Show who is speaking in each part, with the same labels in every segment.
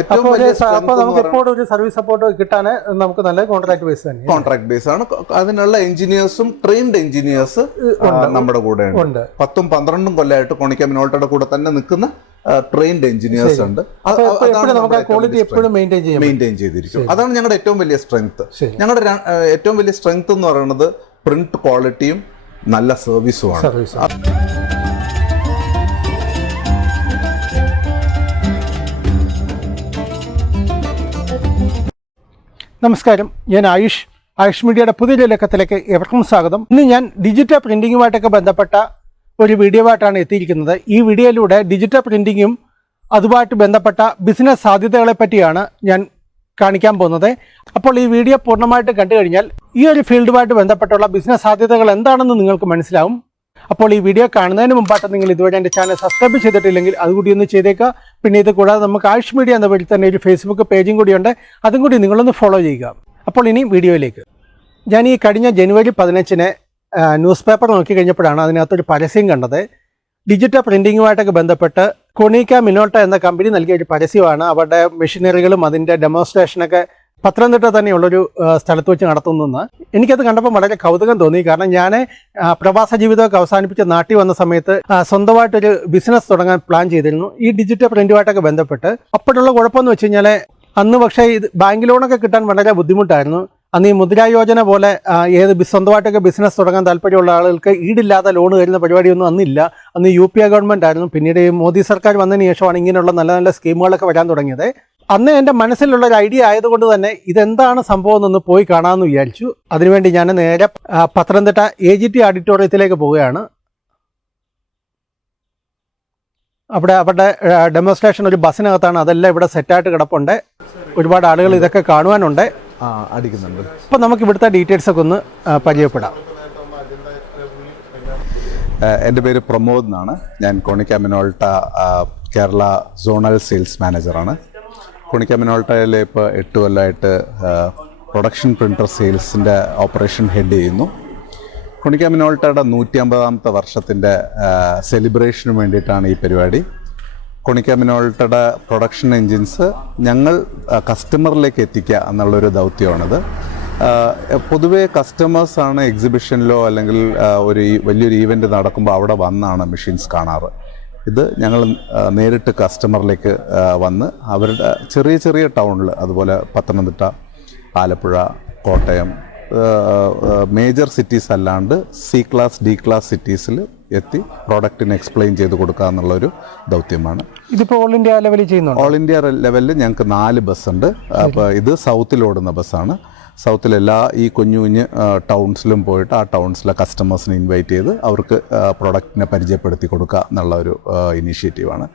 Speaker 1: ഏറ്റവും
Speaker 2: അപ്പോൾ നമുക്ക് എപ്പോഴും ഒരു സർവീസ് സപ്പോർട്ട് കിട്ടാൻ നമുക്ക് നല്ല കോൺട്രാക്ട് ബേസ് തന്നെ
Speaker 1: കോൺട്രാക്ട് ബേസ് ആണ്. അതിനുള്ള എഞ്ചിനീയേഴ്സും ട്രെയിൻഡ് എഞ്ചിനീയേഴ്സ് നമ്മുടെ കൂടെ ഉണ്ട്. പത്തും പന്ത്രണ്ടും കൊല്ലമായിട്ട് കോണിക്ക മിനോൾട്ടയുടെ കൂടെ തന്നെ നിൽക്കുന്ന ട്രെയിൻഡ് എഞ്ചിനീയേഴ്സ് ഉണ്ട്.
Speaker 2: നമുക്ക് ക്വാളിറ്റി എപ്പോഴും മെയിന്റെയിൻ ചെയ്യും
Speaker 1: മെയിന്റെയിൻ ചെയ്തിരിക്കും. അതാണ് ഞങ്ങളുടെ ഏറ്റവും വലിയ സ്ട്രെങ്ത് ഞങ്ങളുടെ ഏറ്റവും വലിയ സ്ട്രെങ്ത് എന്ന് പറയുന്നത് പ്രിന്റ് ക്വാളിറ്റിയും നല്ല സർവീസുമാണ്
Speaker 2: സർവീസ് നമസ്കാരം. ഞാൻ ആയുഷ്. ആയുഷ് മീഡിയയുടെ പുതിയ ലക്കത്തിലേക്ക് എവർക്കും സ്വാഗതം. ഇന്ന് ഞാൻ ഡിജിറ്റൽ പ്രിന്റിങ്ങുമായിട്ടൊക്കെ ബന്ധപ്പെട്ട ഒരു വീഡിയോ ആയിട്ടാണ് എത്തിയിരിക്കുന്നത്. ഈ വീഡിയോയിലൂടെ ഡിജിറ്റൽ പ്രിന്റിങ്ങും അതുമായിട്ട് ബന്ധപ്പെട്ട ബിസിനസ് സാധ്യതകളെ പറ്റിയാണ് ഞാൻ കാണിക്കാൻ പോകുന്നത്. അപ്പോൾ ഈ വീഡിയോ പൂർണമായിട്ട് കണ്ടു കഴിഞ്ഞാൽ ഈ ഒരു ഫീൽഡുമായിട്ട് ബന്ധപ്പെട്ടുള്ള ബിസിനസ് സാധ്യതകൾ എന്താണെന്ന് നിങ്ങൾക്ക് മനസ്സിലാവും. അപ്പോൾ ഈ വീഡിയോ കാണുന്നതിന് മുമ്പായിട്ട് നിങ്ങൾ ഇതുവരെ എന്റെ ചാനൽ സബ്സ്ക്രൈബ് ചെയ്തിട്ടില്ലെങ്കിൽ അതുകൂടി ഒന്ന് ചെയ്തേക്കുക. പിന്നെ ഇത് കൂടാതെ നമുക്ക് ആയുഷ് മീഡിയ എന്ന പേരിൽ തന്നെ ഒരു ഫേസ്ബുക്ക് പേജും കൂടിയുണ്ട്. അതും കൂടി നിങ്ങളൊന്ന് ഫോളോ ചെയ്യുക. അപ്പോൾ ഇനി വീഡിയോയിലേക്ക്. ഞാൻ ഈ കഴിഞ്ഞ ജനുവരി പതിനഞ്ചിന് ന്യൂസ് പേപ്പർ നോക്കി കഴിഞ്ഞപ്പോഴാണ് അതിനകത്തൊരു പരസ്യം കണ്ടത്. ഡിജിറ്റൽ പ്രിന്റിങ്ങുമായിട്ടൊക്കെ ബന്ധപ്പെട്ട് കൊണീക്ക മിനോട്ട എന്ന കമ്പനി നൽകിയ ഒരു പരസ്യമാണ്. അവരുടെ മെഷീനറികളും അതിന്റെ ഡെമോൺസ്ട്രേഷനൊക്കെ പത്തനംതിട്ട തന്നെയുള്ളൊരു സ്ഥലത്ത് വെച്ച് നടത്തുന്നെന്ന് എനിക്കത് കണ്ടപ്പോൾ വളരെ കൗതുകം തോന്നി. കാരണം ഞാൻ പ്രവാസ ജീവിതമൊക്കെ അവസാനിപ്പിച്ച് നാട്ടിൽ വന്ന സമയത്ത് സ്വന്തമായിട്ടൊരു ബിസിനസ് തുടങ്ങാൻ പ്ലാൻ ചെയ്തിരുന്നു. ഈ ഡിജിറ്റൽ പ്രിന്റുമായിട്ടൊക്കെ ബന്ധപ്പെട്ട് അപ്പോഴുള്ള കുഴപ്പമെന്ന് വെച്ച് കഴിഞ്ഞാൽ അന്ന് പക്ഷേ ഇത് ബാങ്ക് ലോണൊക്കെ കിട്ടാൻ വളരെ ബുദ്ധിമുട്ടായിരുന്നു. അന്ന് ഈ മുദ്രാ യോജന പോലെ ഏത് സ്വന്തമായിട്ടൊക്കെ ബിസിനസ് തുടങ്ങാൻ താല്പര്യമുള്ള ആളുകൾക്ക് ഈടില്ലാതെ ലോൺ തരുന്ന പരിപാടിയൊന്നും അന്നില്ല. അന്ന് യു പി എ ഗവൺമെന്റ് ആയിരുന്നു പിന്നീട് മോദി സർക്കാർ വന്നതിന് ശേഷമാണ് ഇങ്ങനെയുള്ള നല്ല നല്ല സ്കീമുകളൊക്കെ വരാൻ തുടങ്ങിയത്. അന്ന് എന്റെ മനസ്സിലുള്ള ഒരു ഐഡിയ ആയതുകൊണ്ട് തന്നെ ഇതെന്താണ് സംഭവം എന്നൊന്ന് പോയി കാണാമെന്ന് വിചാരിച്ചു. അതിനുവേണ്ടി ഞാൻ നേരെ പത്തനംതിട്ട എ ജി ടി ഓഡിറ്റോറിയത്തിലേക്ക് പോവുകയാണ്. അവിടെ അവരുടെ ഡെമോൺസ്ട്രേഷൻ ഒരു ബസ്സിനകത്താണ്. അതെല്ലാം ഇവിടെ സെറ്റായിട്ട് കിടപ്പുണ്ട്. ഒരുപാട് ആളുകൾ ഇതൊക്കെ കാണുവാനുണ്ട്.
Speaker 1: അപ്പം അടിക്കുന്നുണ്ട്.
Speaker 2: നമുക്ക് ഇവിടുത്തെ ഡീറ്റെയിൽസ് ഒക്കെ ഒന്ന് പരിചയപ്പെടാം.
Speaker 1: എന്റെ പേര് പ്രമോദ് എന്നാണ്. ഞാൻ കോണിക്കാമിനോൾട്ട കേരള സോണൽ സെയിൽസ് മാനേജറാണ്. കോണിക്ക ഇപ്പോൾ എട്ട് കൊല്ലമായിട്ട് പ്രൊഡക്ഷൻ പ്രിന്റർ സെയിൽസിന്റെ ഓപ്പറേഷൻ ഹെഡ് ചെയ്യുന്നു. കൊണിക്ക മിനോൾട്ടയുടെ നൂറ്റി അമ്പതാമത്തെ വർഷത്തിന്റെ സെലിബ്രേഷന് വേണ്ടിയിട്ടാണ് ഈ പരിപാടി. കൊണിക്ക മിനോൾട്ടയുടെ പ്രൊഡക്ഷൻ എൻജിൻസ് ഞങ്ങൾ കസ്റ്റമറിലേക്ക് എത്തിക്കുക എന്നുള്ളൊരു ദൗത്യമാണിത്. പൊതുവേ കസ്റ്റമേഴ്സാണ് എക്സിബിഷനിലോ അല്ലെങ്കിൽ ഒരു വലിയൊരു ഈവന്റ് നടക്കുമ്പോൾ അവിടെ വന്നാണ് മെഷീൻസ് കാണാറ്. ഇത് ഞങ്ങൾ നേരിട്ട് കസ്റ്റമറിലേക്ക് വന്ന് അവരുടെ ചെറിയ ചെറിയ ടൗണിൽ അതുപോലെ പത്തനംതിട്ട ആലപ്പുഴ കോട്ടയം മേജർ സിറ്റീസ് അല്ലാണ്ട് സി ക്ലാസ് ഡി ക്ലാസ് സിറ്റീസിൽ എത്തി പ്രോഡക്റ്റിന് എക്സ്പ്ലെയിൻ ചെയ്ത് കൊടുക്കുക എന്നുള്ളൊരു ദൗത്യമാണ്.
Speaker 2: ഇതിപ്പോൾ ഓൾ ഇന്ത്യ ലെവലിൽ ചെയ്യുന്നുണ്ട്?
Speaker 1: ഓൾ ഇന്ത്യ ലെവലിൽ ഞങ്ങൾക്ക് നാല് ബസ്സുണ്ട്. അപ്പോൾ ഇത് സൗത്തിൽ ഓടുന്ന ബസ്സാണ്. സൗത്തിൽ എല്ലാ ഈ കുഞ്ഞു കുഞ്ഞ് ടൗൺസിലും പോയിട്ട് ആ ടൗൺസിലെ കസ്റ്റമേഴ്സിനെ ഇൻവൈറ്റ് ചെയ്ത് അവർക്ക് പ്രൊഡക്റ്റിനെ പരിചയപ്പെടുത്തി കൊടുക്കുക എന്നുള്ള ഒരു ഇനീഷ്യേറ്റീവാണ്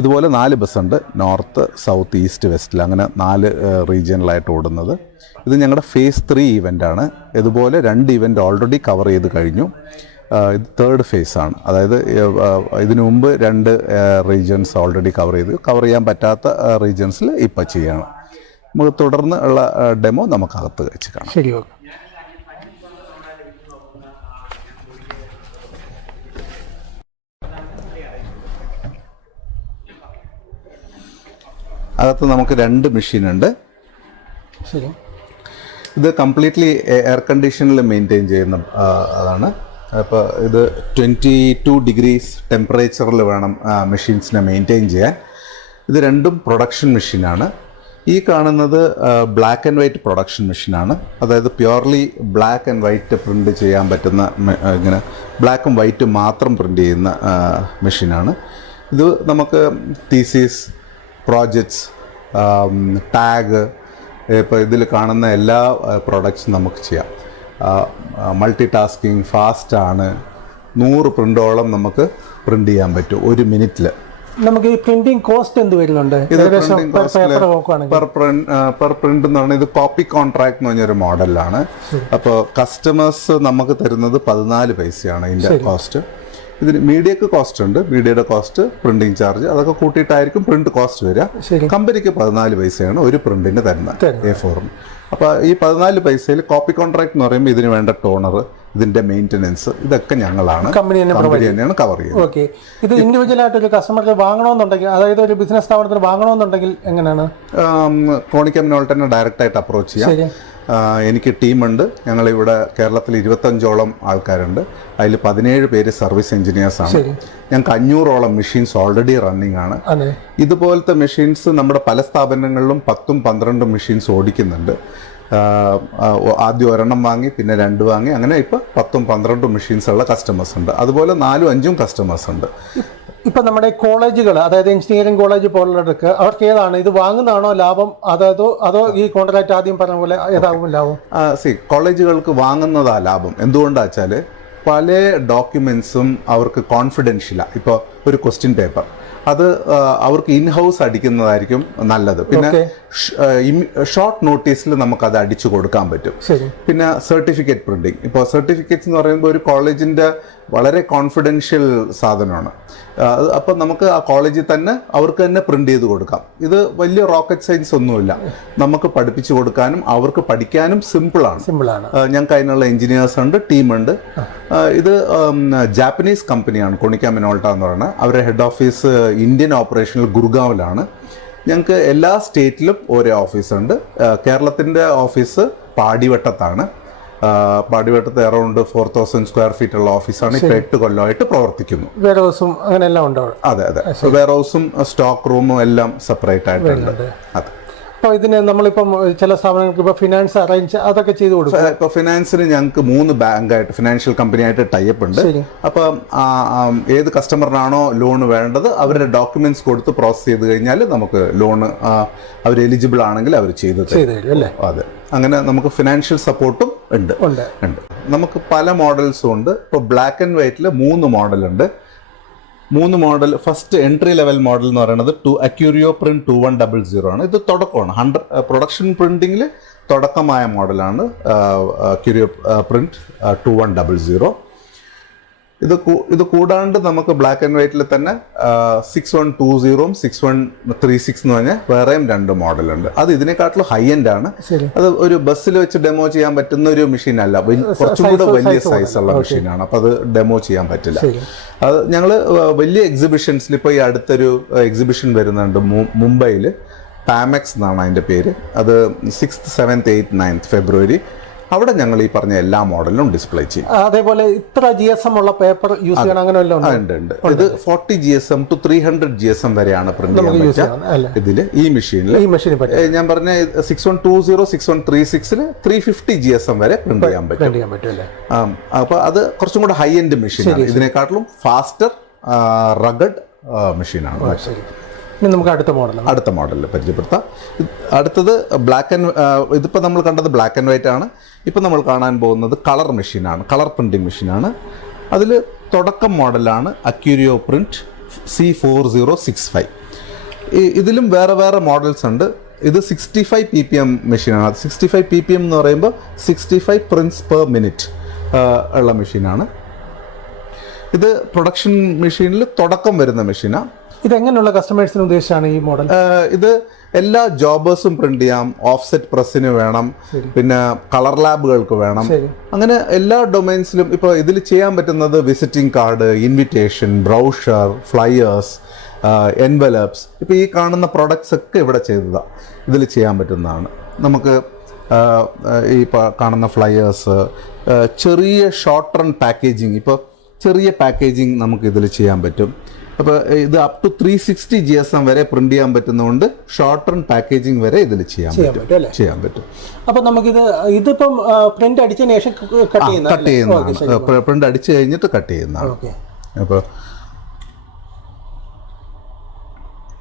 Speaker 1: ഇതുപോലെ നാല് ബസ്സുണ്ട് നോർത്ത് സൗത്ത് ഈസ്റ്റ് വെസ്റ്റിൽ അങ്ങനെ നാല് റീജിയനിലായിട്ട് ഓടുന്നത്. ഇത് ഞങ്ങളുടെ ഫേസ് ത്രീ ഇവന്റാണ് ഇതുപോലെ രണ്ട് ഇവന്റ് ഓൾറെഡി കവർ ചെയ്ത് കഴിഞ്ഞു. ഇത് തേർഡ് ഫേസ് ആണ്. അതായത് ഇതിനു മുമ്പ് രണ്ട് റീജിയൻസ് ഓൾറെഡി കവർ ചെയ്തു കവർ ചെയ്യാൻ പറ്റാത്ത റീജിയൻസിൽ ഇപ്പം ചെയ്യണം. നമുക്ക് തുടർന്ന് ഉള്ള ഡെമോ നമുക്കകത്ത് വെച്ച് കാണാം.
Speaker 2: ശരി ഓക്കെ.
Speaker 1: അകത്ത് നമുക്ക് രണ്ട് മെഷീൻ ഉണ്ട്
Speaker 2: ശരി.
Speaker 1: ഇത് കംപ്ലീറ്റ്ലി എയർ കണ്ടീഷനിൽ മെയിന്റെയിൻ ചെയ്യുന്ന അതാണ്. അപ്പോൾ ഇത് ട്വന്റി ടു ഡിഗ്രീസ് ടെമ്പറേച്ചറിൽ വേണം മെഷീൻസിനെ മെയിന്റെയിൻ ചെയ്യാൻ. ഇത് രണ്ടും പ്രൊഡക്ഷൻ മെഷീനാണ്. ഈ കാണുന്നത് ബ്ലാക്ക് ആൻഡ് വൈറ്റ് പ്രൊഡക്ഷൻ മെഷീനാണ് അതായത് purely black and white print ചെയ്യാൻ പറ്റുന്ന ഇങ്ങനെ ബ്ലാക്കും വൈറ്റും മാത്രം പ്രിന്റ് ചെയ്യുന്ന മെഷീനാണ് ഇത് നമുക്ക് തീസീസ് പ്രോജക്ട്സ് ടാഗ് ഇപ്പോൾ ഇതിൽ കാണുന്ന എല്ലാ പ്രോഡക്റ്റ്സും നമുക്ക് ചെയ്യാം. മൾട്ടി ടാസ്കിങ് ഫാസ്റ്റാണ് നൂറ് പ്രിന്റോളം നമുക്ക് പ്രിന്റ് ചെയ്യാൻ പറ്റും ഒരു മിനിറ്റിൽ
Speaker 2: നമുക്ക് ഈ പ്രിന്റിംഗ് കോസ്റ്റ് എന്ത് വരുന്നുണ്ട്? പെർ
Speaker 1: പ്രിന്റ് എന്ന് പറഞ്ഞാൽ ഇത് കോപ്പി കോൺട്രാക്ട് എന്ന് പറഞ്ഞൊരു മോഡലാണ്. അപ്പോൾ കസ്റ്റമേഴ്സ് നമുക്ക് തരുന്നത് പതിനാല് പൈസയാണ് ഇതിന്റെ കോസ്റ്റ് ഇതിന് മീഡിയക്ക് കോസ്റ്റ് ഉണ്ട്. മീഡിയയുടെ കോസ്റ്റ് പ്രിന്റിംഗ് ചാർജ് അതൊക്കെ കൂട്ടിയിട്ടായിരിക്കും പ്രിന്റ് കോസ്റ്റ് വരിക. കമ്പനിക്ക് പതിനാല് പൈസയാണ് ഒരു പ്രിന്റിന് തരുന്നത്
Speaker 2: തരുന്നത്.
Speaker 1: എ ഫോറിന് അപ്പോൾ ഈ പതിനാല് പൈസയിൽ കോപ്പി കോൺട്രാക്ട് എന്ന് പറയുമ്പോൾ ഇതിന് വേണ്ട ടോണർ ഇതിന്റെ മെയിന്റനൻസ് ഇതൊക്കെ ഞങ്ങളാണ്.
Speaker 2: കമ്പനി
Speaker 1: തന്നെയാണ് കവർ ചെയ്യുന്നത്.
Speaker 2: ഓക്കെ ഇത് ഇൻഡിവിജ്വൽ ആയിട്ട് ഒരു കസ്റ്റമർക്ക് വാങ്ങണമെന്നുണ്ടെങ്കിൽ അതായത് ഒരു ബിസിനസ് സ്ഥാപനത്തിന് വാങ്ങണമെന്നുണ്ടെങ്കിൽ എങ്ങനെയാണ്?
Speaker 1: കോണിക്കമ്മിനോൾട്ടനെ ഡയറക്റ്റ് ആയിട്ട് അപ്രോച്ച് ചെയ്യാം. എനിക്ക് ടീമുണ്ട് ഞങ്ങളിവിടെ കേരളത്തിൽ ഇരുപത്തഞ്ചോളം ആൾക്കാരുണ്ട്. അതിൽ പതിനേഴ് പേര് സർവീസ് എഞ്ചിനീയേഴ്സ് ആണ്.
Speaker 2: ശരി.
Speaker 1: ഞങ്ങൾക്ക് അഞ്ഞൂറോളം മെഷീൻസ് ഓൾറെഡി റണ്ണിങ് ആണ്. ഇതുപോലത്തെ മെഷീൻസ് നമ്മുടെ പല സ്ഥാപനങ്ങളിലും പത്തും പന്ത്രണ്ടും മെഷീൻസ് ഓടിക്കുന്നുണ്ട്. ആദ്യം ഒരെണ്ണം വാങ്ങി പിന്നെ രണ്ട് വാങ്ങി. അങ്ങനെ ഇപ്പോൾ പത്തും പന്ത്രണ്ടും മെഷീൻസ് ഉള്ള കസ്റ്റമേഴ്സ് ഉണ്ട്. അതുപോലെ നാലും അഞ്ചും കസ്റ്റമേഴ്സ് ഉണ്ട്.
Speaker 2: ഇപ്പൊ നമ്മുടെ കോളേജുകൾ അതായത് എഞ്ചിനീയറിംഗ് കോളേജ് പോലുള്ളവർക്ക് അവർക്ക് ഏതാണ്? ഇത് വാങ്ങുന്നതാണോ ലാഭം? അതായത് അതോ ഈ കോൺട്രാക്ട് ആദ്യം പറഞ്ഞ പോലെ ഏതാകും ലാഭം?
Speaker 1: സി കോളേജുകൾക്ക് വാങ്ങുന്നതാ ലാഭം. എന്തുകൊണ്ടാ വെച്ചാൽ പല ഡോക്യുമെൻസും അവർക്ക് കോൺഫിഡൻഷ്യലാണ് ഇപ്പോൾ ഒരു ക്വസ്റ്റ്യൻ പേപ്പർ അത് അവർക്ക് ഇൻ ഹൗസ് അടിക്കുന്നതായിരിക്കും നല്ലത്. പിന്നെ ഷോർട്ട് നോട്ടീസിൽ നമുക്ക് അത് അടിച്ചു കൊടുക്കാൻ പറ്റും. പിന്നെ സർട്ടിഫിക്കറ്റ് പ്രിന്റിങ് ഇപ്പോൾ സർട്ടിഫിക്കറ്റ്സ് എന്ന് പറയുമ്പോൾ ഒരു കോളേജിന്റെ വളരെ കോൺഫിഡൻഷ്യൽ സാധനമാണ്. അപ്പം നമുക്ക് ആ കോളേജിൽ തന്നെ അവർക്ക് തന്നെ പ്രിന്റ് ചെയ്ത് കൊടുക്കാം. ഇത് വലിയ റോക്കറ്റ് സയൻസ് ഒന്നുമില്ല. നമുക്ക് പഠിപ്പിച്ചു കൊടുക്കാനും അവർക്ക് പഠിക്കാനും സിമ്പിളാണ്
Speaker 2: സിമ്പിളാണ്
Speaker 1: ഞങ്ങൾക്ക് അതിനുള്ള എഞ്ചിനീയേഴ്സ് ഉണ്ട് ടീമുണ്ട് ഇത് ജാപ്പനീസ് കമ്പനിയാണ് കൊണിക്ക മിനോൾട്ട എന്ന് പറയുന്നത്. അവരുടെ ഹെഡ് ഓഫീസ് ഇന്ത്യൻ ഓപ്പറേഷനിൽ ഗുർഗാവിലാണ്. ഞങ്ങൾക്ക് എല്ലാ സ്റ്റേറ്റിലും ഓരോ ഓഫീസുണ്ട്. കേരളത്തിന്റെ ഓഫീസ് പാടിവട്ടത്താണ്. പാടിവട്ടത്ത് around four thousand square feet ഉള്ള ഓഫീസാണ്. ഇപ്പോൾ എട്ട് കൊല്ലമായിട്ട് പ്രവർത്തിക്കുന്നു.
Speaker 2: വെയർ ഹൗസും അങ്ങനെ എല്ലാം ഉണ്ടോ
Speaker 1: അതെ അതെ. വെയർ ഹൗസും സ്റ്റോക്ക് റൂമും എല്ലാം സെപ്പറേറ്റ് ആയിട്ടുണ്ട്. അതെ.
Speaker 2: അപ്പോൾ ഇതിന് നമ്മളിപ്പം ചില സ്ഥാപനങ്ങൾക്ക് ഇപ്പോൾ ഫിനാൻസ് അറേഞ്ച് അതൊക്കെ ചെയ്തു കൊടുക്കും.
Speaker 1: ഇപ്പൊ ഫിനാൻസിന് ഞങ്ങൾക്ക് മൂന്ന് ബാങ്കായിട്ട് ഫിനാൻഷ്യൽ കമ്പനിയായിട്ട് ടൈപ്പ് ഉണ്ട്. അപ്പം ഏത് കസ്റ്റമറിനാണോ ലോൺ വേണ്ടത് അവരുടെ ഡോക്യുമെന്റ്സ് കൊടുത്ത് പ്രോസസ് ചെയ്ത് കഴിഞ്ഞാൽ നമുക്ക് ലോൺ അവർ എലിജിബിൾ ആണെങ്കിൽ അവർ ചെയ്ത് തരും. അതെ. അങ്ങനെ നമുക്ക് ഫിനാൻഷ്യൽ സപ്പോർട്ടും ഉണ്ട്.
Speaker 2: ഉണ്ട്.
Speaker 1: ഉണ്ട്. നമുക്ക് പല മോഡൽസും ഉണ്ട്. ഇപ്പോൾ ബ്ലാക്ക് ആൻഡ് വൈറ്റിൽ മൂന്ന് മോഡലുണ്ട് മൂന്ന് model first entry level model എന്ന് പറയുന്നത് to Accurio print two one double zero ആണ്. ഇത് തുടക്കമാണ്. ഹൺഡ്രഡ് പ്രൊഡക്ഷൻ പ്രിന്റിങ്ങിൽ തുടക്കമായ മോഡലാണ് Accurio print two one double zero ഇത് ഇത് കൂടാണ്ട് നമുക്ക് ബ്ലാക്ക് ആൻഡ് വൈറ്റിൽ തന്നെ സിക്സ് വൺ ടു സീറോയും സിക്സ് വൺ ത്രീ സിക്സ് എന്ന് പറഞ്ഞാൽ വേറെയും രണ്ട് മോഡലുണ്ട്. അത് ഇതിനെക്കാട്ടിലും ഹൈ എൻഡ് ആണ്. അത് ഒരു ബസ്സിൽ വെച്ച് ഡെമോ ചെയ്യാൻ പറ്റുന്ന ഒരു മെഷീൻ അല്ല. വലി- കുറച്ചും കൂടെ വലിയ സൈസ് ഉള്ള മെഷീനാണ് അപ്പൊ അത് ഡെമോ ചെയ്യാൻ പറ്റില്ല. അത് ഞങ്ങൾ വലിയ എക്സിബിഷൻസിൽ ഇപ്പോൾ ഈ അടുത്തൊരു എക്സിബിഷൻ വരുന്നുണ്ട് മുംബൈയിൽ പാമെക്സ് എന്നാണ് അതിന്റെ പേര്. അത് സിക്സ്ത് സെവൻത്ത് എയ്ത്ത് നയൻത്ത് ഫെബ്രുവരി അവിടെ ഞങ്ങൾ ഈ പറഞ്ഞ എല്ലാ മോഡലും ഡിസ്പ്ലേ ചെയ്യും.
Speaker 2: അതേപോലെ ഇത്ര ജി എസ് എം ഉള്ള പേപ്പർ യൂസ് ചെയ്യണം അങ്ങനെ ഉണ്ടോ?
Speaker 1: ഉണ്ട് ഇത് forty G S M to three hundred G S M വരെയാണ് പ്രിന്റ് ചെയ്യാൻ പറ്റുക. ഇതിൽ ഈ മെഷീനിൽ
Speaker 2: ഈ മെഷീനിൽ
Speaker 1: ഞാൻ പറഞ്ഞ six one two zero six one three സിക്സിൽ three fifty G S M വരെ പ്രിന്റ് ചെയ്യാൻ പറ്റും. അപ്പോൾ അത് കുറച്ചും കൂടെ ഹൈ എൻഡ് മെഷീനാണ് ഇതിനെക്കാട്ടിലും ഫാസ്റ്റർ റഗഡ് മെഷീനാണ്
Speaker 2: ശരി. ഇനി നമുക്ക് അടുത്ത മോഡൽ
Speaker 1: അടുത്ത മോഡലിൽ പരിചയപ്പെടുത്താം. അടുത്തത് ബ്ലാക്ക് ആൻഡ് ഇതിപ്പോൾ നമ്മൾ കണ്ടത് ബ്ലാക്ക് ആൻഡ് വൈറ്റ് ആണ്. ഇപ്പം നമ്മൾ കാണാൻ പോകുന്നത് കളർ മെഷീനാണ് കളർ പ്രിന്റിംഗ് മെഷീനാണ് അതിൽ തുടക്കം മോഡലാണ് Accurio print C four zero six five ഇതിലും വേറെ വേറെ മോഡൽസ് ഉണ്ട്. ഇത് sixty five P P M മെഷീനാണ് sixty five P P M എന്ന് പറയുമ്പോൾ sixty five prints per minute ഉള്ള മെഷീനാണ് ഇത് പ്രൊഡക്ഷൻ മെഷീനിൽ തുടക്കം വരുന്ന മെഷീനാണ്
Speaker 2: ഇതെങ്ങനെയുള്ള കസ്റ്റമേഴ്സിന് ഉദ്ദേശിച്ചാണ് ഈ മോഡൽ
Speaker 1: ഇത് എല്ലാ ജോബേഴ്സും പ്രിന്റ് ചെയ്യാം. ഓഫ്സെറ്റ് പ്രസ്സിന് വേണം. പിന്നെ കളർ ലാബുകൾക്ക് വേണം. അങ്ങനെ എല്ലാ ഡൊമൈൻസിലും ഇപ്പോൾ ഇതിൽ ചെയ്യാൻ പറ്റുന്നത് visiting card invitation brochure flyers envelopes ഇപ്പോൾ ഈ കാണുന്ന പ്രൊഡക്ട്സ് ഒക്കെ ഇവിടെ ചെയ്തതാണ് ഇതിൽ ചെയ്യാൻ പറ്റുന്നതാണ്. നമുക്ക് ഈ കാണുന്ന ഫ്ലയേഴ്സ് ചെറിയ ഷോർട്ട് റൺ പാക്കേജിങ് ഇപ്പോൾ ചെറിയ പാക്കേജിങ് നമുക്ക് ഇതിൽ ചെയ്യാൻ പറ്റും. അപ്പോൾ ഇത് up to three sixty G S M വരെ പ്രിന്റ് ചെയ്യാൻ പറ്റുന്നതുകൊണ്ട് ഷോർട്ട് റൺ പാക്കേജിംഗ് വരെ ഇതിൽ ചെയ്യാൻ പറ്റും. ചെയ്യാൻ പറ്റും.
Speaker 2: അപ്പോൾ നമുക്കിത് ഇതിപ്പം പ്രിന്റ് അടിച്ചതിന് ശേഷം കട്ട് ചെയ്യുന്ന
Speaker 1: കട്ട് ചെയ്യുന്നതാണ്. പ്രിന്റ് അടിച്ചു കഴിഞ്ഞിട്ട് കട്ട് ചെയ്യുന്നതാണ്. അപ്പോൾ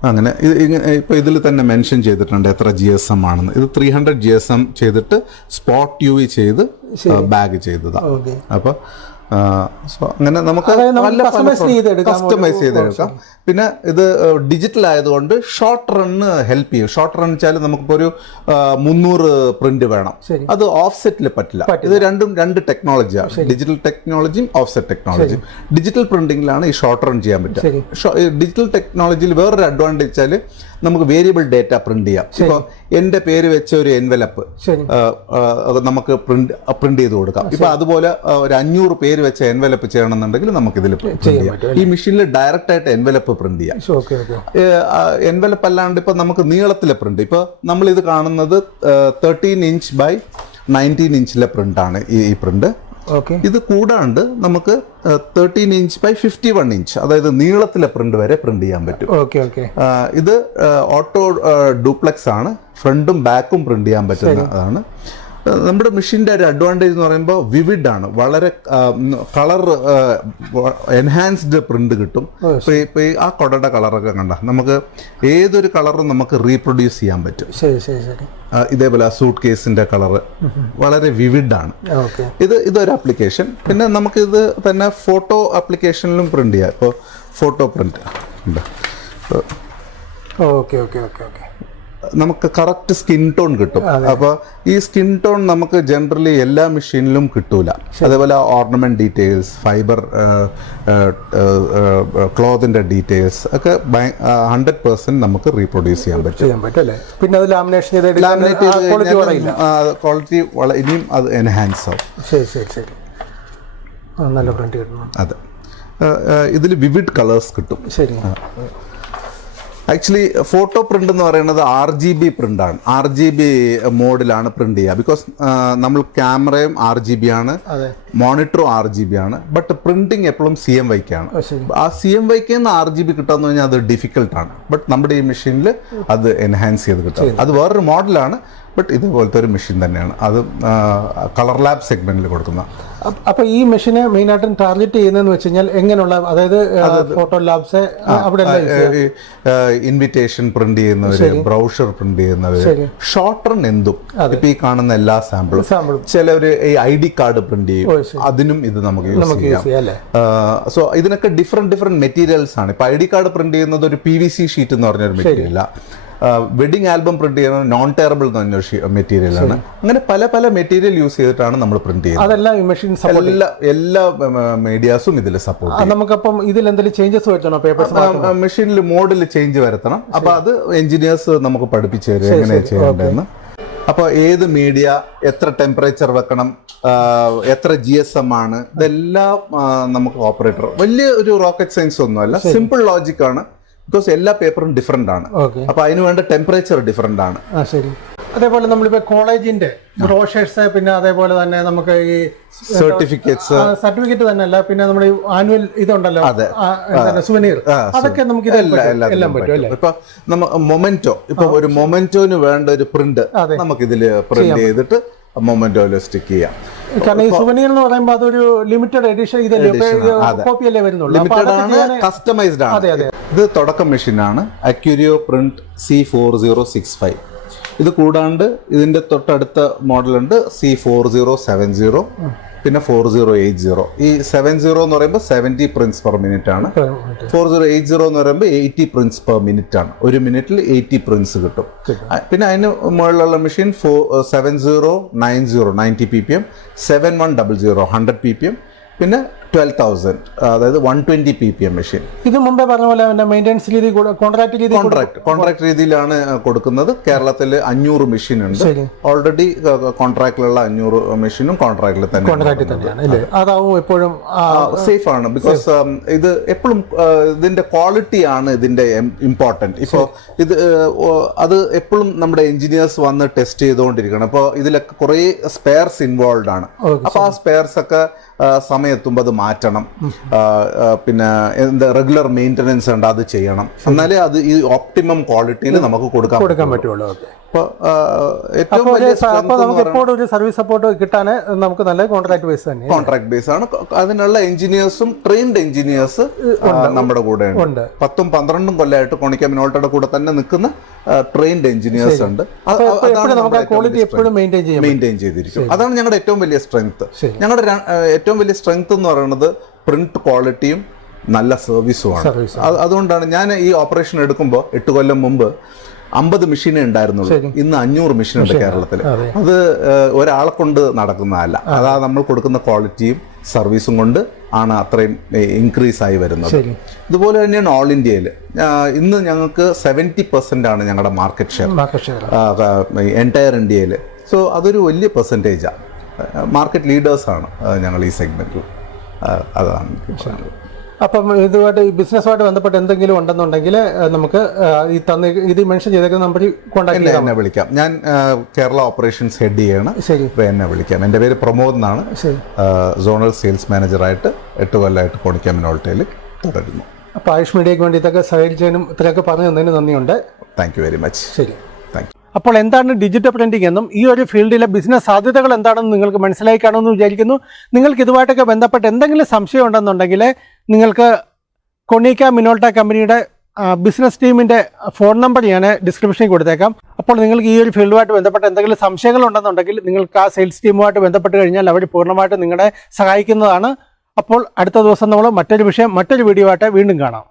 Speaker 1: അങ്ങനെ ഇത് ഇപ്പോൾ ഇതിൽ തന്നെ മെൻഷൻ ചെയ്തിട്ടുണ്ട് എത്ര ജി എസ് എം ആണെന്ന്. ഇത് three hundred G S M ചെയ്തിട്ട് സ്പോട്ട് യു വി ചെയ്ത് ബാഗ് ചെയ്തതാണ് അപ്പോൾ അങ്ങനെ നമുക്ക്. കസ്റ്റമൈസ് ചെയ്തെടുക്കാം പിന്നെ ഇത് ഡിജിറ്റൽ ആയതുകൊണ്ട് ഷോർട്ട് റണ്ണ് ഹെൽപ്പ് ചെയ്യും. ഷോർട്ട് റൺ വെച്ചാൽ നമുക്കിപ്പോൾ ഒരു മുന്നൂറ് പ്രിന്റ് വേണം. അത് ഓഫ്സെറ്റിൽ പറ്റില്ല. ഇത് രണ്ടും രണ്ട് ടെക്നോളജിയാണ് ഡിജിറ്റൽ ടെക്നോളജിയും ഓഫ്സെറ്റ് ടെക്നോളജിയും ഡിജിറ്റൽ പ്രിന്റിംഗിലാണ് ഈ ഷോർട്ട് റൺ ചെയ്യാൻ. പറ്റുക. ഡിജിറ്റൽ ടെക്നോളജിയിൽ വേറൊരു അഡ്വാന്റേജ് വെച്ചാൽ നമുക്ക് വേരിയബിൾ ഡേറ്റ പ്രിന്റ് ചെയ്യാം. ഇപ്പോൾ എന്റെ പേര് വെച്ച ഒരു എൻവലപ്പ് നമുക്ക് പ്രിന്റ് പ്രിന്റ് ചെയ്ത് കൊടുക്കാം. ഇപ്പൊ അതുപോലെ ഒരു അഞ്ഞൂറ് പേര് വെച്ച എൻവലപ്പ് ചെയ്യണമെന്നുണ്ടെങ്കിൽ നമുക്ക് ഇതിൽ പ്രിന്റ് ചെയ്യാം. ഈ മെഷീനിൽ ഡയറക്റ്റ് ആയിട്ട് എൻവലപ്പ് പ്രിന്റ് ചെയ്യാം. എൻവലപ്പ് അല്ലാണ്ട് ഇപ്പൊ നമുക്ക് നീളത്തിലെ പ്രിന്റ് ഇപ്പൊ നമ്മൾ ഇത് കാണുന്നത് തേർട്ടീൻ ഇഞ്ച് ബൈ നയന്റീൻ ഇഞ്ചിലെ പ്രിന്റ് ആണ് ഈ പ്രിന്റ് ഇത് കൂടാണ്ട് നമുക്ക് thirteen inch by fifty one inch അതായത് നീളത്തിലെ പ്രിന്റ് വരെ പ്രിന്റ് ചെയ്യാൻ പറ്റും.
Speaker 2: ഓക്കെ ഓക്കെ
Speaker 1: ഇത് ഓട്ടോ ഡ്യൂപ്ലെക്സ് ആണ്. ഫ്രണ്ടും ബാക്കും പ്രിന്റ് ചെയ്യാൻ പറ്റുന്നതാണ് നമ്മുടെ മെഷീന്റെ ഒരു അഡ്വാന്റേജ് എന്ന് പറയുമ്പോൾ വിവിഡ് ആണ്. വളരെ കളർ എൻഹാൻസ്ഡ് പ്രിന്റ് കിട്ടും. ഇപ്പോൾ ഈ- ആ കൊടയുടെ കളറൊക്കെ കണ്ട നമുക്ക് ഏതൊരു കളറും നമുക്ക് റീപ്രൊഡ്യൂസ് ചെയ്യാൻ പറ്റും.
Speaker 2: ശരി ശരി ശരി.
Speaker 1: ഇതേപോലെ സൂട്ട് കേസിന്റെ കളറ് വളരെ വിവിഡ് ആണ്. ഇത് ഇതൊരു ആപ്ലിക്കേഷൻ പിന്നെ നമുക്ക് ഇത് തന്നെ ഫോട്ടോ ആപ്ലിക്കേഷനിലും പ്രിന്റ് ചെയ്യാം. ഇപ്പോൾ ഫോട്ടോ പ്രിന്റ് ഉണ്ട്?
Speaker 2: Okay okay okay okay.
Speaker 1: നമുക്ക് കറക്റ്റ് സ്കിൻ ടോൺ കിട്ടും. അപ്പോൾ ഈ സ്കിൻ ടോൺ നമുക്ക് ജനറലി എല്ലാ മെഷീനിലും കിട്ടൂല. അതേപോലെ ഓർണമെന്റ് ഡീറ്റെയിൽസ് ഫൈബർ ക്ലോത്തിന്റെ ഡീറ്റെയിൽസ് ഒക്കെ ഹൺഡ്രഡ് പെർസെന്റ് നമുക്ക് റീപ്രൊഡ്യൂസ് ചെയ്യാൻ പറ്റും.
Speaker 2: പിന്നെ അത് ലാമിനേഷൻ ചെയ്ത്
Speaker 1: ലാമിനേറ്റ്
Speaker 2: ക്വാളിറ്റി
Speaker 1: ഇനിയും അത് എൻഹാൻസ് ആവും.
Speaker 2: ശരി ശരി ശരി. നല്ല പ്രിന്റ് കിട്ടണം
Speaker 1: അതെ. ഇതിൽ വിവിഡ് കളേഴ്സ് കിട്ടും.
Speaker 2: ശരി.
Speaker 1: ആക്ച്വലി ഫോട്ടോ പ്രിന്റ് എന്ന് പറയുന്നത് ആർ ജി ബി പ്രിന്റ് ആണ്. ആർ ജി ബി മോഡിലാണ് പ്രിന്റ് ചെയ്യുക. ബിക്കോസ് നമ്മൾ ക്യാമറയും ആർ ജി ബി ആണ്. മോണിറ്ററും ആർ ജി ബി ആണ്. ബട്ട് പ്രിന്റിങ് എപ്പോഴും സി എം വൈക്കാണ് ആ സി എം വൈക്ക് നിന്ന് ആർ ജി ബി കിട്ടാന്ന് പറഞ്ഞാൽ അത് ഡിഫിക്കൽട്ടാണ് ബട്ട് നമ്മുടെ ഈ മെഷീനിൽ അത് എൻഹാൻസ് ചെയ്ത് കിട്ടും. അത് വേറൊരു മോഡലാണ് ബട്ട് ഇതുപോലത്തെ ഒരു മെഷീൻ തന്നെയാണ്. അത് കളർ ലാബ് സെഗ്മെന്റിൽ കൊടുക്കുന്ന.
Speaker 2: അപ്പോൾ അപ്പൊ ഈ മെഷീനെ മെയിൻ ആയിട്ടും ടാർഗറ്റ് ചെയ്യുന്നതെന്ന് വെച്ച് കഴിഞ്ഞാൽ എങ്ങനെയുള്ള അതായത് ഫോട്ടോ ലാബ്സ് അവിടെ.
Speaker 1: ഇൻവിറ്റേഷൻ പ്രിന്റ് ചെയ്യുന്നവര് ബ്രൗഷർ പ്രിന്റ് ചെയ്യുന്നവര്
Speaker 2: ഷോർട്ട്
Speaker 1: ഷോർട്ടർ എന്തും ഇപ്പൊ ഈ കാണുന്ന എല്ലാ സാമ്പിളും
Speaker 2: ചില
Speaker 1: ചിലവര് ഈ ഐ ഡി കാർഡ് പ്രിന്റ് ചെയ്യും. അതിനും ഇത് നമുക്ക് യൂസ് ചെയ്യാം. സോ ഇതിനൊക്കെ ഡിഫറെന്റ് ഡിഫറെന്റ് മെറ്റീരിയൽസ് ആണ്. ഇപ്പൊ ഐ ഡി കാർഡ് പ്രിന്റ് ചെയ്യുന്നത് ഒരു പി വി സി ഷീറ്റ് എന്ന് പറഞ്ഞൊരു മെറ്റീരിയല വെഡിങ് ആൽബം പ്രിന്റ് ചെയ്യുന്നത് നോൺ ടെറബിൾ എന്ന് പറഞ്ഞ മെറ്റീരിയൽ ആണ്. അങ്ങനെ പല പല മെറ്റീരിയൽ യൂസ് ചെയ്തിട്ടാണ് നമ്മൾ പ്രിന്റ് ചെയ്യുന്നത്.
Speaker 2: അതെല്ലാം ഈ മെഷീൻ
Speaker 1: എല്ലാ എല്ലാ മീഡിയാസും ഇതിൽ സപ്പോർട്ട്
Speaker 2: നമുക്കപ്പം ഇതിൽ എന്തെങ്കിലും ചേഞ്ചസ് വരുത്തണം? പേപ്പർ
Speaker 1: മെഷീനിൽ മോഡിൽ ചേഞ്ച് വരുത്തണം. അപ്പൊ അത് എഞ്ചിനീയേഴ്സ് നമുക്ക് പഠിപ്പിച്ചു തരും എങ്ങനെയാണ് ചെയ്യേണ്ടതെന്ന്. അപ്പോൾ ഏത് മീഡിയ എത്ര ടെമ്പറേച്ചർ വെക്കണം എത്ര ജി എസ് എം ആണ് ഇതെല്ലാം നമുക്ക് ഓപ്പറേറ്റർ വലിയ ഒരു റോക്കറ്റ് സയൻസ് ഒന്നുമല്ല. സിമ്പിൾ ലോജിക്കാണ് ആണ്. ബിക്കോസ് എല്ലാ പേപ്പറും ഡിഫറെന്റ് ആണ്. അപ്പൊ അതിന് വേണ്ട ടെമ്പറേച്ചർ ഡിഫറെന്റ് ആണ്.
Speaker 2: ശരി. അതേപോലെ നമ്മളിപ്പോ കോളേജിന്റെ ബ്രോഷേഴ്സ് പിന്നെ അതേപോലെ തന്നെ നമുക്ക് ഈ
Speaker 1: സർട്ടിഫിക്കറ്റ്സ്
Speaker 2: സർട്ടിഫിക്കറ്റ് തന്നെ അല്ല പിന്നെ നമ്മുടെ ആനുവൽ ഇതുണ്ടല്ലോ. സുവനീർ അതൊക്കെ നമുക്ക്
Speaker 1: എല്ലാ
Speaker 2: പറ്റും.
Speaker 1: ഇപ്പൊ മൊമെന്റോ ഇപ്പൊ ഒരു മൊമെന്റോന് വേണ്ട ഒരു പ്രിന്റ് നമുക്ക് ഇതിൽ പ്രിന്റ് ചെയ്തിട്ട് മൊമെന്റോയിൽ സ്റ്റിക്ക് ചെയ്യാം.
Speaker 2: കാരണം ഈ സുവനീർ എന്ന് പറയുമ്പോൾ അതൊരു ലിമിറ്റഡ് എഡിഷൻ ഇതല്ലേ? വരുന്നുള്ളൂ?
Speaker 1: ലിമിറ്റഡ് ആണ് കസ്റ്റമൈസ്ഡ്
Speaker 2: അതെ,
Speaker 1: ആണ്.
Speaker 2: അതെ.
Speaker 1: ഇത് തുടക്കം മെഷീനാണ് Accurio print C four zero six five ഇത് കൂടാണ്ട് ഇതിന്റെ തൊട്ടടുത്ത മോഡലുണ്ട് C four zero seven zero പിന്നെ ഫോർ സീറോ എയ്റ്റ് സീറോ ഈ സെവൻ സീറോ എന്ന് പറയുമ്പോൾ സെവന്റി പ്രിൻസ് പെർ മിനിറ്റ് ആണ്. ഫോർ സീറോ എയ്റ്റ് സീറോ എന്ന് പറയുമ്പോൾ എയ്റ്റി പ്രിൻസ് പെർ മിനിറ്റ് ആണ്. ഒരു മിനിറ്റിൽ എയ്റ്റി പ്രിൻസ് കിട്ടും. പിന്നെ അതിന് മുകളിലുള്ള machine four seven zero nine zero ninety P P M seven one double zero hundred P P M പിന്നെ ട്വൽവ് തൗസൻഡ് അതായത് one twenty P P M machine
Speaker 2: ഇത് മുമ്പേ പറഞ്ഞ പോലെ മെയിന്റെനൻസ് രീതി കോൺട്രാക്ട് രീതി കൂടെ-
Speaker 1: കോൺട്രാക്ട് കോൺട്രാക്ട് രീതിയിലാണ് കൊടുക്കുന്നത്. കേരളത്തിൽ അഞ്ഞൂറ് മെഷീൻ ഉണ്ട്. ഓൾറെഡി കോൺട്രാക്റ്റിലുള്ള അഞ്ഞൂറ് മെഷീനും കോൺട്രാക്റ്റിൽ തന്നെ
Speaker 2: തന്നെയാണ് അതാവും എപ്പോഴും
Speaker 1: സേഫ് ആണ് ബിക്കോസ് ഇത് എപ്പോഴും ഇതിന്റെ ക്വാളിറ്റി ആണ് ഇതിന്റെ ഇമ്പോർട്ടന്റ് ഇപ്പോൾ ഇത് അത് എപ്പോഴും നമ്മുടെ എഞ്ചിനീയേഴ്സ് വന്ന് ടെസ്റ്റ് ചെയ്തുകൊണ്ടിരിക്കണം. അപ്പോൾ ഇതിലൊക്കെ കുറേ സ്പെയർസ് ഇൻവോൾവ് ആണ്. അപ്പോൾ ആ സ്പെയർസ് ഒക്കെ സമയത്തുമ്പോൾ അത് മാറ്റണം. പിന്നെ എന്താ റെഗുലർ മെയിന്റനൻസ് ഉണ്ട് അത് ചെയ്യണം. എന്നാലേ അത് ഈ ഓപ്റ്റിമം ക്വാളിറ്റിയിൽ നമുക്ക് കൊടുക്കാൻ
Speaker 2: കൊടുക്കാൻ പറ്റുള്ളൂ.
Speaker 1: അപ്പോൾ ഏറ്റവും വലിയ
Speaker 2: സ- അപ്പോൾ
Speaker 1: strength
Speaker 2: നമുക്ക് എപ്പോഴും ഒരു സർവീസ് സപ്പോർട്ട് കിട്ടാൻ നമുക്ക് നല്ല കോൺട്രാക്ട് ബേസ് തന്നെ.
Speaker 1: കോൺട്രാക്ട് ബേസ് ആണ്. അതിനുള്ള എഞ്ചിനീയേഴ്സും ട്രെയിൻഡ് എഞ്ചിനീയേഴ്സ് നമ്മുടെ കൂടെ ഉണ്ട്. പത്തും പന്ത്രണ്ടും കൊല്ലമായിട്ട് കോണിക്ക മിനോട്ടയുടെ കൂടെ തന്നെ നിൽക്കുന്ന ട്രെയിൻഡ് എഞ്ചിനീയേഴ്സ് ഉണ്ട്.
Speaker 2: നമുക്ക് ക്വാളിറ്റി എപ്പോഴും മെയിന്റെയിൻ ചെയ്യും
Speaker 1: മെയിന്റെയിൻ ചെയ്തിരിക്കും. അതാണ് ഞങ്ങളുടെ ഏറ്റവും വലിയ സ്ട്രെങ്ത് ഞങ്ങളുടെ ഏറ്റവും വലിയ സ്ട്രെങ്ത് എന്ന് പറയുന്നത് പ്രിന്റ് ക്വാളിറ്റിയും നല്ല സർവീസുമാണ്
Speaker 2: സർവീസ്
Speaker 1: അതുകൊണ്ടാണ് ഞാൻ ഈ ഓപ്പറേഷൻ എടുക്കുമ്പോൾ എട്ട് കൊല്ലം മുമ്പ് അമ്പത് മെഷീനേ ഉണ്ടായിരുന്നുള്ളൂ. ഇന്ന് അഞ്ഞൂറ് മെഷീൻ ഉണ്ട് കേരളത്തിൽ.
Speaker 2: അതെ.
Speaker 1: ഒരാളെ കൊണ്ട് നടക്കുന്നതല്ല. അതാ. നമ്മൾ കൊടുക്കുന്ന ക്വാളിറ്റിയും സർവീസും കൊണ്ട് ആണ് അത്രയും ഇൻക്രീസ് ആയി വരുന്നത്. ഇതുപോലെ തന്നെയാണ് ഓൾ ഇന്ത്യയിൽ ഇന്ന് ഞങ്ങൾക്ക് സെവന്റി പെർസെന്റ് ആണ് ഞങ്ങളുടെ മാർക്കറ്റ് ഷെയർ എന്റയർ ഇന്ത്യയിൽ സോ അതൊരു വലിയ പെർസെന്റേജാണ് മാർക്കറ്റ് ലീഡേഴ്സാണ് ഞങ്ങൾ ഈ സെഗ്മെന്റിൽ അതാണ് എനിക്ക്.
Speaker 2: അപ്പം ഇതുമായിട്ട് ഈ ബിസിനസ്സുമായിട്ട് ബന്ധപ്പെട്ട് എന്തെങ്കിലും ഉണ്ടെന്നുണ്ടെങ്കിൽ നമുക്ക് ഈ തന്നെ ഇത് മെൻഷൻ ചെയ്തേക്കുന്ന നമ്പറിൽ കോൺടാക്ട് ചെയ്യാം
Speaker 1: എന്നെ വിളിക്കാം. ഞാൻ കേരള ഓപ്പറേഷൻസ് ഹെഡ് ചെയ്യാണ്.
Speaker 2: ശരി.
Speaker 1: അപ്പോൾ എന്നെ വിളിക്കാം. എന്റെ പേര് പ്രമോദ് എന്നാണ്. സോണൽ സെയിൽസ് മാനേജറായിട്ട് എട്ട് കൊല്ലമായിട്ട് കൊണിക്കാമിനോൾട്ടയിൽ തുടരുന്നു.
Speaker 2: അപ്പോൾ ആയുഷ് മീഡിയയ്ക്ക് വേണ്ടി ഇതൊക്കെ സഹകരിച്ചതിനും ഇത്രയൊക്കെ പറഞ്ഞു തന്നതിന് നന്ദിയുണ്ട്.
Speaker 1: താങ്ക് യു വെരി മച്ച്
Speaker 2: ശരി. അപ്പോൾ എന്താണ് ഡിജിറ്റൽ പ്രിന്റിംഗ് എന്നും ഈ ഒരു ഫീൽഡിലെ ബിസിനസ് സാധ്യതകൾ എന്താണെന്ന് നിങ്ങൾക്ക് മനസ്സിലായി കാണുമെന്ന് വിചാരിക്കുന്നു. നിങ്ങൾക്ക് ഇതുമായിട്ടൊക്കെ ബന്ധപ്പെട്ട് എന്തെങ്കിലും സംശയം ഉണ്ടെന്നുണ്ടെങ്കിൽ നിങ്ങൾക്ക് കൊണീക്ക മിനോൾട്ട കമ്പനിയുടെ ബിസിനസ് ടീമിന്റെ ഫോൺ നമ്പർ ഞാൻ ഡിസ്ക്രിപ്ഷനിൽ കൊടുത്തേക്കാം. അപ്പോൾ നിങ്ങൾക്ക് ഈ ഒരു ഫീൽഡുമായിട്ട് ബന്ധപ്പെട്ട് എന്തെങ്കിലും സംശയങ്ങൾ ഉണ്ടെന്നുണ്ടെങ്കിൽ നിങ്ങൾക്ക് ആ സെയിൽസ് ടീമുമായിട്ട് ബന്ധപ്പെട്ട് കഴിഞ്ഞാൽ അവർ പൂർണമായിട്ട് നിങ്ങളെ സഹായിക്കുന്നതാണ്. അപ്പോൾ അടുത്ത ദിവസം നമ്മൾ മറ്റൊരു വിഷയം മറ്റൊരു വീഡിയോ ആയിട്ട് വീണ്ടും കാണാം.